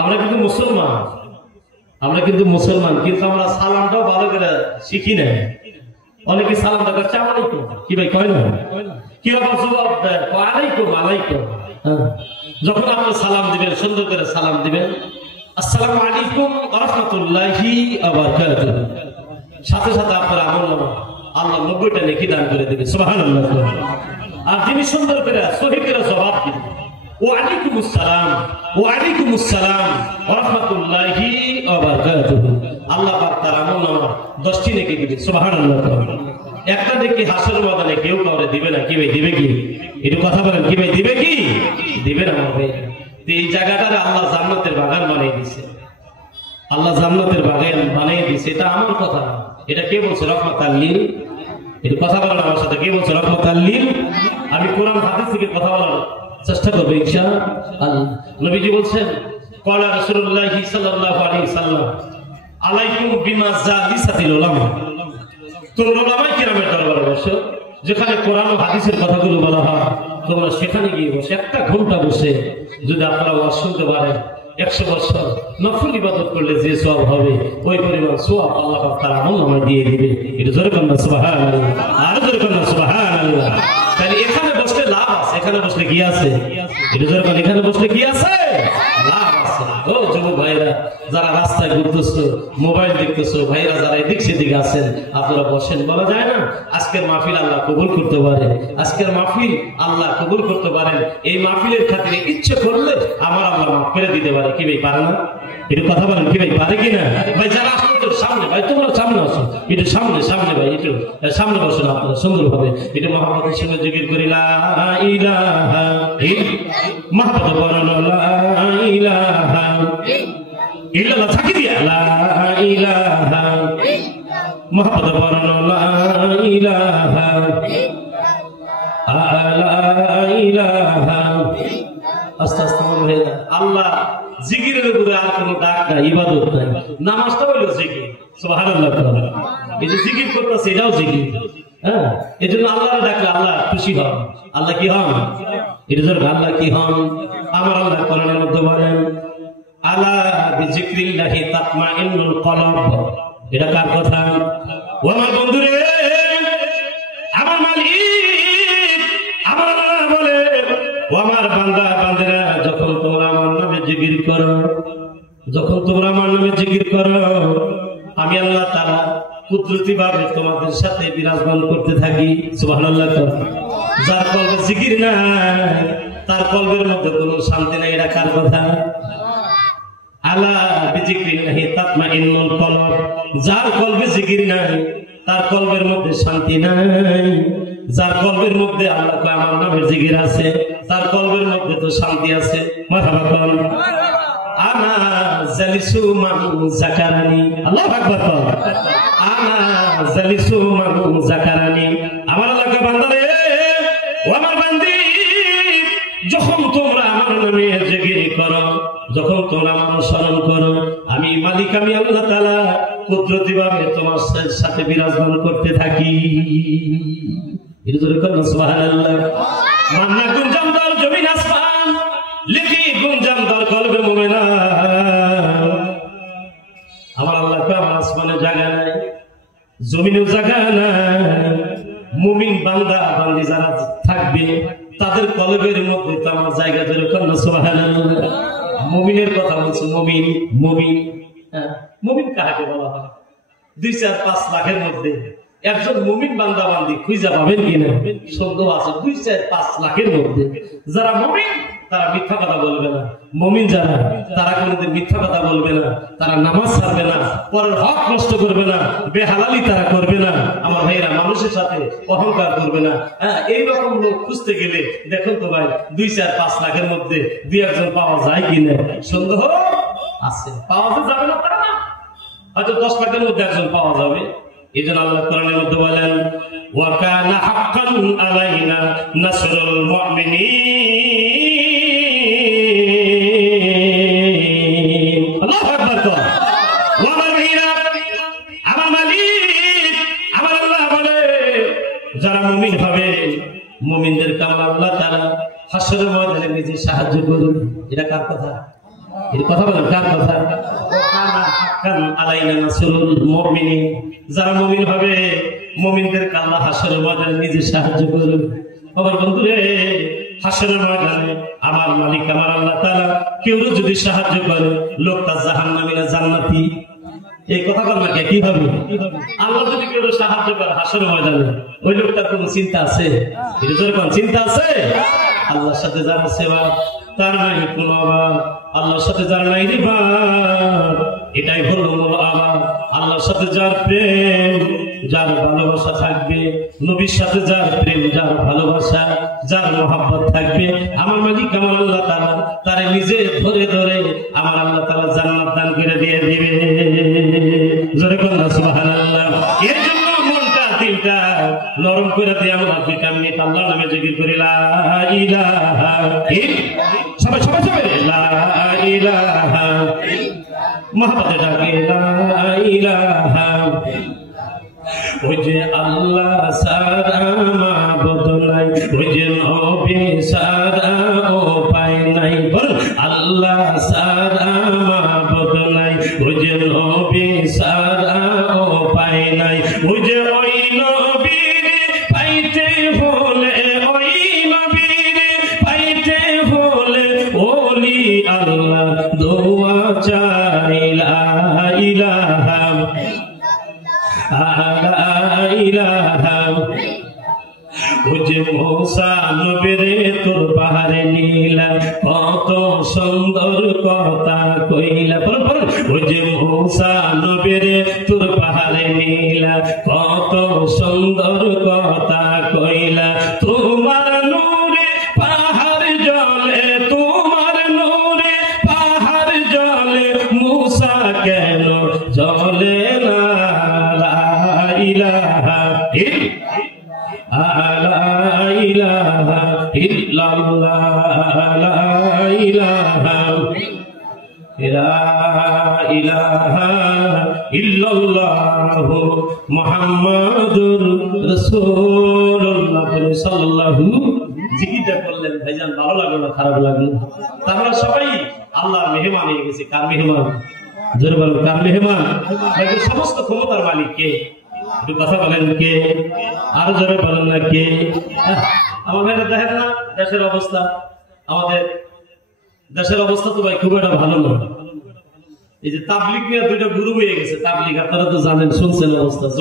আমরা কিন্তু মুসলমান, কিন্তু আমরা সালামটাও ভালো করে শিখি না। অনেকে সালামটা করছে আলাইকুম, কি ভাই কয় না, কি আবার জবাব দেয় আলাইকুম আলাইকুম। যখন আপনি সালাম দিবেন সুন্দর করে সালাম দিবেন, আসসালামু আলাইকুম ওয়া রাহমাতুল্লাহি ওয়া বারাকাতুহু, সাথে সাথে আপনার আমলনামা আল্লাহ 90টা নেকি দান করে দেবে, সুবহানাল্লাহ। আর যিনি সুন্দর করে সহি করে জবাব দিবেন ওয়ালাইকুমুস সালাম ওয়ালাইকুমুস সালাম ওয়া রাহমাতুল্লাহি ওয়া বারাকাতুহু, আল্লাহ পাক তার আমলনামা 10টি নেকি দিবে, সুবহানাল্লাহ। একটা নেকি হাসরের ময়দানে কেউ কাউরে দিবে না, কি ভাই দিবে কি? একটু কথা বলেন, কি ভাই দিবে কি? দিবে না ভাই। এই জায়গাটারে আল্লাহ জান্নাতের বাগান বানিয়ে দিয়েছে, আল্লাহ জান্নাতের বাগান বানিয়ে দিয়েছে। এটা আমার কথা না, এটা কে বলছে? রহমাতাল লিল। একটু কথা বলেন আমার সাথে, কে বলছে? রহমাতাল লিল। আমি কোরআন হাদিস থেকে কথা বলার চেষ্টা করবো ইনশাআল্লাহ। নবীজি বলছেন ক্বালা রাসূলুল্লাহ সাল্লাল্লাহু আলাইহি সাল্লাম আলাইকুম বিমা জালিসাতিল উলামা, তোমরা উলামায়ে কিরামের দরবারে বসো, যেখানে কোরআন ও হাদিসের কথাগুলো বলা হয় তোমরা সেখানে গিয়ে বসে 1 ঘন্টা বসে যদি আপনারা ওয়াজ শুনতে পারেন, 100 বছর নফল ইবাদত করলে যে সওয়াব হবে ওই পরিমাণ সওয়াব আল্লাহ পাক তার আমলনামায় দিয়ে দিবে। এটা জোরে বলেন সুবহানাল্লাহ, আর জোরে বলেন সুবহানাল্লাহ। তাহলে এখানে বসলে লাভ আছে, এখানে বসলে কি আছে? এটা জোরে বলেন, এখানে বসলে কি আছে? লাভ আছে। ও যুবক ভাইরা যারা রাস্তায় ঘুরতেছো, মোবাইল দেখতেছো, ভাইরা যারা এদিক সেদিক আছেন, আপনারা বসেন। বলা যায় না আজকের মাহফিল আল্লাহ কবুল করতে পারে, আজকের মাহফিল আল্লাহ কবুল করতে পারেন। এই মাহফিলের খাতিরে ইচ্ছে করলে আমার আল্লাহ মাফ করে দিতে পারে, কি ভাই পারে না? একটু কথা বলেন, কি ভাই পারে কিনা? ভাই যারা আসলে তোর সামনে, ভাই তোমরা সামনে আসো, একটু সামনে সামনে ভাই, একটু সামনে বসেন আপনারা সুন্দর ভাবে। একটু মহব্বতের সঙ্গে জিকির করি লা ইলাহা ইল্লাল্লাহ, মহব্বত বলেন লা ইলাহা ইল্লাল্লাহ, থাকি দিয়া লা ইলাহা মহব্বত বলেন লা ইলাহা ইল্লাল্লাহ। আস্তে আস্তে মনে হয় আল্লাহ জিকিরের উপরে আর কোনো ডাক নাই, ইবাদত নাই। নামাজটা হইল জিকির, সুবহানাল্লাহ। এই যে জিকির করতেছে এটাও জিকির। হ্যাঁ, এই জন্য আল্লাহর ডাকলে আল্লাহ খুশি হন। আল্লাহ কি হন? এটা ধর আল্লাহ কি হন? আমার আল্লাহ কোরআনের মধ্যে বলেন আলা বিযিকরিল্লাহি তাতমাইন্নুল কলব। এটা কার কথা? ও আমার বন্ধুরে, আমার মালিক আমার আল্লাহ বলে ও আমার বান্দা বান্দিরা, যখন তোমরা আমার নামে জিকির করো, যখন তোমরা আমার নামে জিকির করো, আমি আল্লাহ তাআলা কুদরতি ভাবে তোমাদের সাথে বিরাজমান করতে থাকি, সুবহানাল্লাহ। যার কলবে জিকির নাই তার কলবের মধ্যে কোনো শান্তি নাই। এটা কার কথা? আলা বিযিকরিল্লাহি তাতমাইন্নুল কলব। যার কলবে জিকির নাই তার কলবের মধ্যে শান্তি নাই। যার কলবের মধ্যে আল্লাহ কয় আমার নামের জিকির আছে, তার কলবের মধ্যে তো শান্তি আছে। মারহাবা বল। আনা জালিসু মান যাকারানি, আল্লাহু আকবার বল। আনা জালিসু মান যাকারানি। আমার আল্লাহ কয় বান্দারে, ও আমার বান্দি, যখন তোমরা আমার নামে জিকির করো, যখন তোমরা আমার স্মরণ করো, আমি মালিক, আমি আল্লাহ তাআলা কুদরতি ভাবে তোমার সাথে বিরাজমান করতে থাকি। এটা জোরে করুন সুবহানাল্লাহ। মান্না গুঞ্জাম দর জমিন আসমান, লিখি গুঞ্জাম দর কলবে মুমিনা। আমার আল্লাহ কয় আমার আসমানে জায়গা নাই, জমিনেও জায়গা নাই। মুমিন বান্দা বান্দি যারা থাকবে তাদের কলবের মধ্যে তো আমার জায়গা। জোরে করুন সুবহানাল্লাহ। মুমিনের কথা বলছে, মুমিন। মুমিন, মুমিন কাকে বলা হয়? 2-4-5 লাখের মধ্যে একজন মুমিন বান্দা বান্দি খুঁজে পাবেন কিনা সন্দেহ আছে। 2-4-5 লাখের মধ্যে যারা মুমিন তারা মিথ্যা কথা বলবে না। মুমিন যারা তারা কোনোদিন মিথ্যা কথা বলবে না, তারা নামাজ ছাড়বে না, পরের হক নষ্ট করবে না, বেহালালি তারা করবে না। আমার ভাইরা মানুষের সাথে অহংকার করবে না। হ্যাঁ, এইরকম লোক খুঁজতে গেলে দেখুন তো ভাই 2-4-5 লাখের মধ্যে 2-1 পাওয়া যায় কিনা সন্দেহ আছে। পাওয়া যাবে না তারা না, হয়তো 10 লাখের মধ্যে একজন পাওয়া যাবে। এই জন্য আল্লাহ কোরআনের মধ্যে বলেন ওয়া কানা হাক্কান আলাইনা নাসরুল মুমিনিন। আল্লাহু আকবার। ওয়া আমার ভাইরা, আমার মালিক আমার আল্লাহ বলে যারা মুমিন হবে, মুমিনদেরকে আল্লাহ তাআলা হাসরের ময়দানে নিজে সাহায্য করুন। এটা কার কথা? এর কথা বলেন কার কথা? আলাইনা নাসরুল মুমিনিন, যারা মুমিন হবে মুমিনদেরকে আল্লাহ হাসরের ময়দানে নিজে সাহায্য করবে। আমার বন্ধুরে, হাসরের ময়দানে আমার মালিক আমার আল্লাহ তাআলা কেউ যদি সাহায্য করে, লোকটা জাহান্নামী না জান্নাতি? এই কথা বলবে কিভাবে? আল্লাহ যদি কেউ সাহায্য করে হাসরের ময়দানে, ওই লোকটার কোন চিন্তা আছে? এটা কোন চিন্তা আছে? আল্লাহর সাথে যারা সেবা তার নাই কোন অভাব, আল্লাহর সাথে যার নাই রিবা, এটাই হলো মূল অভাব। আল্লাহর সাথে যার প্রেম যার ভালোবাসা থাকবে, নবীর সাথে যার প্রেম যার ভালোবাসা যার মহব্বত থাকবে, আমার মালিক আমার আল্লাহ তাআলা তারে নিজে ধরে ধরে আমার আল্লাহ তাআলা জান্নাত দান করে দিয়ে দিবে। জোরে বলুন সুবহানাল্লাহ। এর জন্য মনটা দিলটা নরম করে দিয়ে আমরা বিকামনি আল্লাহর নামে জিকির করি লা ইলাহা ইল্লাল্লাহ। সবাই সবাই সবাই লা ইলাহা মহব্বতে ডাকে লা ইলাহা। ওই যে আল্লাহ সারা মাবুদ নাই, ওই যে নবী সারা উপায় নাই, বল আল্লাহ সারা মাবুদ নাই, ওই যে নবী সারা উপায় নাই। ওই যে ওই নবীর পাইতে হলে, ওই নবীর পাইতে হলে ওলি আল্লাহ দোয়া চাই লা ইলাহা ওই যে মূসা নবীরে তোর পাহাড়ে নীলা, কত সুন্দর কথা কইলা। ওই যে মূসা নবীরে তোর পাহাড়ে নীলা, কত সুন্দর কথা কইলা। তোমার নূরে পাহাড় জলে, তোমার নূরে পাহাড় জলে, মূসা কেন জলে না? লা ইলাহা ইল্লাল্লাহ, লা ইলাহা ইলাহা ইল্লাল্লাহ মুহাম্মাদুর রাসূলুল্লাহ সাল্লাল্লাহু। জিকিরটা করলেন ভাইজান, ভালো লাগলো না খারাপ লাগলো? তাহলে সবাই আল্লাহর মেহমান হয়ে গেছে। কার মেহমান? জোরে বলুন কার মেহমান? সমস্ত ক্ষমতার মালিক কে? একটু কথা বলেন কে? আরো জোরে বলেন না কে? আমার ভাইরা দেখেন না দেশের অবস্থা, আমাদের দেশের অবস্থা তো ভাই খুব একটা ভালো নয়। এই যে তাবলিগ নিয়ে দুইটা গ্রুপ হয়ে গেছে, তাবলিগ আপনারা তো জানেন, শুনছেন অবস্থা।